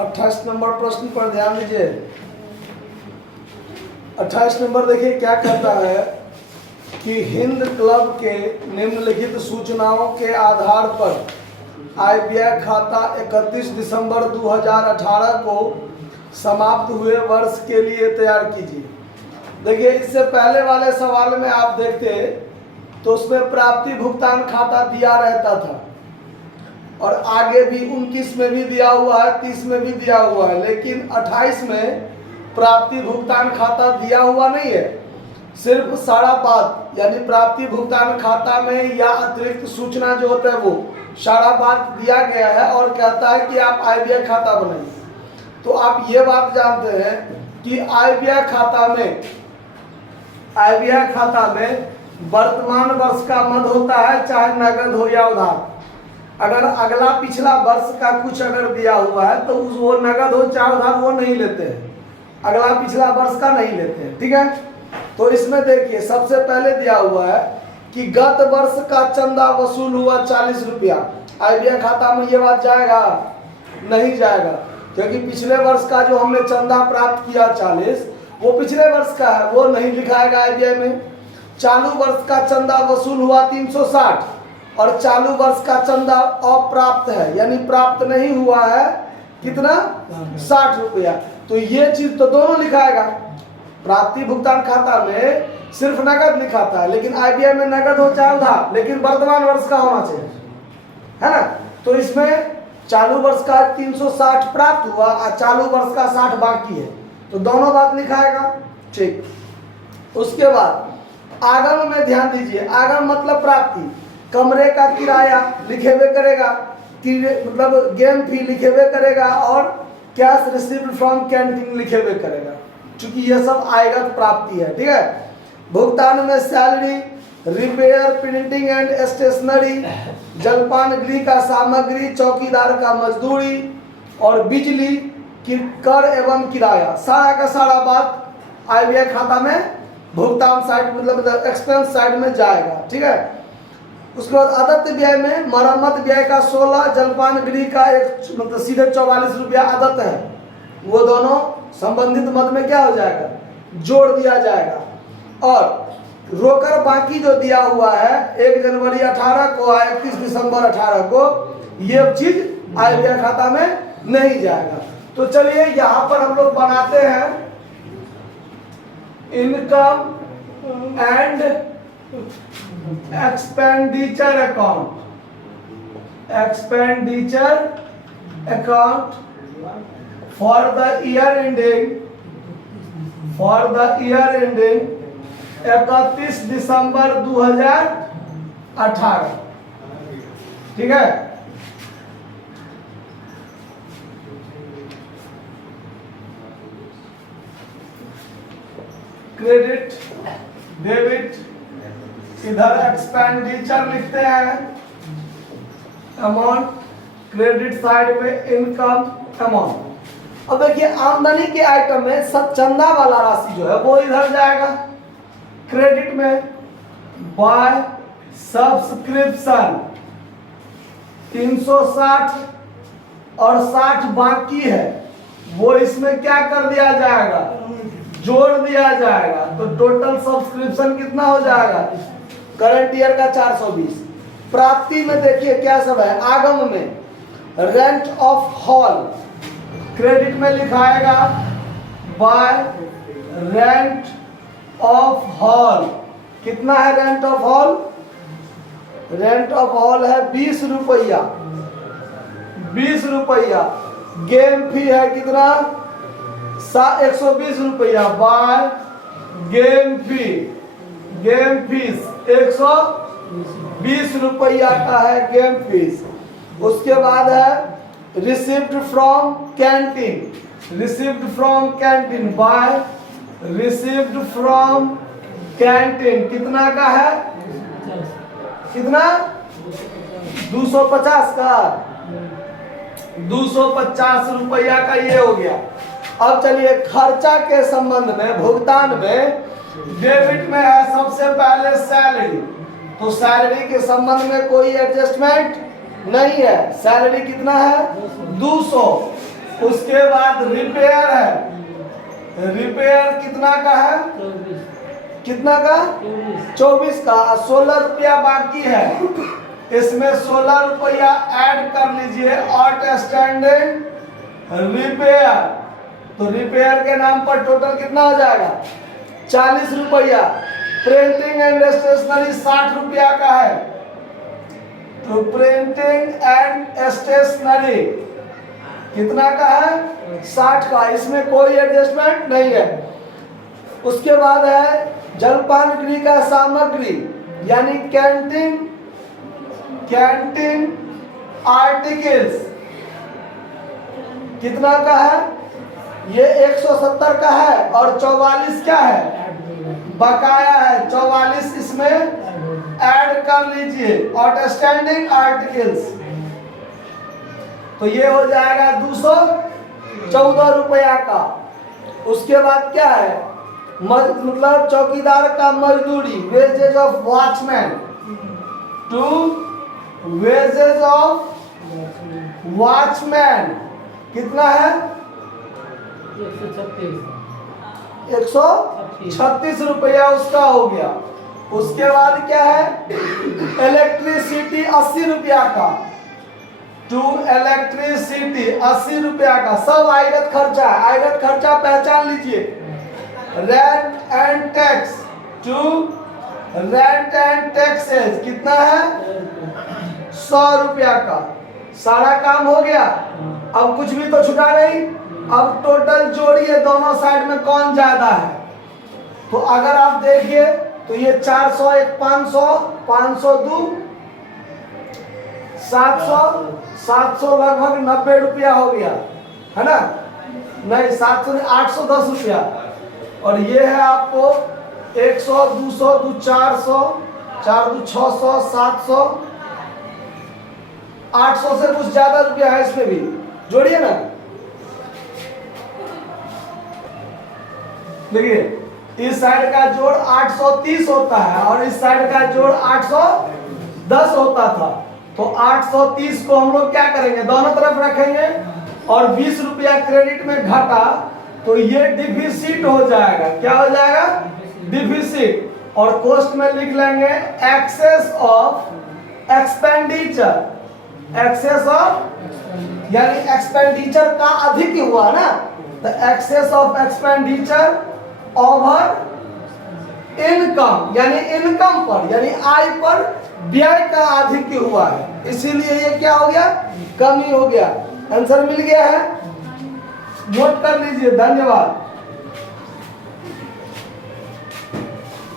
28 number प्रश्न पर ध्यान दीजिए। 28 नंबर देखिए क्या कहता है कि हिंद क्लब के निम्नलिखित सूचनाओं के आधार पर आयव्यय खाता 31 दिसंबर 2018 को समाप्त हुए वर्ष के लिए तैयार कीजिए। देखिए इससे पहले वाले सवाल में आप देखते तो उसमें प्राप्ति भुगतान खाता दिया रहता था और आगे भी 29 में भी दिया हुआ है, 30 में भी दिया हुआ है, लेकिन 28 में प्राप्ति भुगतान खाता दिया हुआ नहीं है। सिर्फ सारा बात यानी प्राप्ति भुगतान खाता में या अतिरिक्त सूचना जो होता है वो सारा बात दिया गया है और कहता है कि आप आयव्यय खाता बनाइए। तो आप ये बात जानते हैं कि आयव्यय खाता में वर्तमान वर्ष का मद होता है, चाहे नगद हो या उधार। अगर अगला पिछला वर्ष का कुछ अगर दिया हुआ है तो वो नगद हो चाहे उधार वो नहीं लेते हैं, अगला पिछला वर्ष का नहीं लेते हैं, ठीक है। तो इसमें देखिए सबसे पहले दिया हुआ है कि गत वर्ष का चंदा वसूल हुआ 40 रुपया। आयव्यय खाता में ये बात जाएगा? नहीं जाएगा, क्योंकि पिछले वर्ष का जो हमने चंदा प्राप्त किया 40 वो पिछले वर्ष का है, वो नहीं लिखाएगा आयव्यय में। चालू वर्ष का चंदा वसूल हुआ 360 और चालू वर्ष का चंदा अप्राप्त है यानी प्राप्त नहीं हुआ है, कितना? 60 रुपया। तो ये चीज तो दोनों लिखाएगा। प्राप्ति भुगतान खाता में सिर्फ नगद लिखाता है, लेकिन आयव्यय में नगद हो चाहे उधार, लेकिन वर्तमान वर्ष का होना चाहिए, है ना। तो इसमें चालू वर्ष का 360 प्राप्त हुआ और चालू वर्ष का 60 बाकी है, तो दोनों बात लिखाएगा, ठीक। उसके बाद आगम में ध्यान दीजिए। आगम मतलब प्राप्ति। कमरे का किराया लिखेवे करेगा, मतलब गेम फी लिखेवे करेगा और कैश रिसीव्ड फ्रॉम कैंटीन लिखेवे करेगा, क्योंकि ये सब आयगत प्राप्ति है, ठीक है। भुगतान में salary, repair, printing and stationery, जलपान गृह का सामग्री, चौकीदार का मजदूरी और बिजली की कर एवं किराया, सारा का सारा बात आयव्यय खाता में भुगतान साइड मतलब एक्सपेंस साइड में जाएगा, ठीक है। उसके बाद आदत व्यय में मरम्मत व्यय का 16, जलपान गृह का एक मतलब सीधे 44 रुपया आदत है, वो दोनों संबंधित मद में क्या हो जाएगा? जोड़ दिया जाएगा। और रोकर बाकी जो दिया हुआ है 1 जनवरी 18 को 31 दिसंबर 18 को, ये चीज आयव्यय खाता में नहीं जाएगा। तो चलिए यहाँ पर हम लोग बनाते हैं income and expenditure account for the year ending 31 दिसंबर 2018, ठीक है। क्रेडिट डेबिट, इधर एक्सपेंडिचर लिखते हैं, अमाउंट क्रेडिट साइड में इनकम अमाउंट। अब देखिए आमदनी के आइटम में सब चंदा वाला राशि जो है वो इधर जाएगा क्रेडिट में। बाय सब्सक्रिप्शन 360 और 60 बाकी है, वो इसमें क्या कर दिया जाएगा? जोड़ दिया जाएगा। तो टोटल सब्सक्रिप्शन कितना हो जाएगा करंट ईयर का? 420। प्राप्ति में देखिए क्या सब है। आगम में रेंट ऑफ हॉल क्रेडिट में लिखाएगा बाय रेंट ऑफ हॉल। कितना है rent of hall? Rent of hall है 20 रुपया। 20 रुपया। गेम फी है कितना? 120 रुपया by game fee. Game fees 120 रुपया का है गेम फीस। उसके बाद है receipt from canteen. Receipt from canteen by receipt from canteen कितना का है? कितना? 250 का। 250 रुपया का ये हो गया। अब चलिए खर्चा के संबंध में भुगतान में डेबिट में है सबसे पहले सैलरी। तो सैलरी के संबंध में कोई एडजस्टमेंट नहीं है। सैलरी कितना है? 200। उसके बाद रिपेयर है, रिपेयर कितना का है, कितना का, 24 का, 16 रुपया बाकी है, इसमें 16 रुपया ऐड कर लीजिए आउटस्टैंडिंग रिपेयर। तो रिपेयर के नाम पर टोटल कितना हो जाएगा, 40 रुपया। प्रिंटिंग एंड स्टेशनरी 60 रुपया का है, तो प्रिंटिंग एंड स्टेशनरी कितना का है, 60 का, इसमें कोई एडजस्टमेंट नहीं है। उसके बाद है जलपान गृह का सामग्री यानी कैंटीन, कैंटीन आर्टिकल्स कितना का है, ये 170 का है और 44 क्या है, बकाया है, 44 इसमें ऐड कर लीजिए आउटस्टैंडिंग आर्टिकल्स, तो ये हो जाएगा 214 रुपया का। उसके बाद क्या है, मतलब चौकीदार का मजदूरी, wages of watchman, to wages of watchman कितना है, 136 रुपया उसका हो गया। उसके बाद क्या है, इलेक्ट्रिसिटी 80 रुपया का, टू इलेक्ट्रिसिटी 80 रुपया का, सब आयगत खर्चा है, आयगत खर्चा पहचान लीजिए। Rent and tax, to rent and taxes कितना है, 100 रुपया का। सारा काम हो गया, अब कुछ भी तो छुटा नहीं। अब टोटल जोड़िए दोनों साइड में कौन ज्यादा है, तो अगर आप देखिए तो ये 400 एक 500, 502 700, 700 लगभग 90 रुपया हो गया है ना, नहीं 700 नहीं 810 रुपया। और ये है आपको 100 200 2 400 4 2 600 700 800 से कुछ ज्यादा रुपया है, इसमें भी जोड़िए ना। देखिए इस साइड का जोड़ 830 होता है और इस साइड का जोड़ 810 होता था, तो 830 को हम लोग क्या करेंगे, दोनों तरफ रखेंगे और 20 रुपया क्रेडिट में घटा तो ये डिफिसिट हो जाएगा। क्या हो जाएगा, डिफिसिट। और कॉस्ट में लिख लेंगे excess of expenditure, excess of यानी एक्सपेंडिचर का अधिक हुआ ना, तो excess of expenditure over income यानी इनकम पर यानी आय पर व्यय का अधिक हुआ है, इसीलिए ये क्या हो गया, कमी हो गया। आंसर मिल गया है, नोट कर लीजिए। धन्यवाद।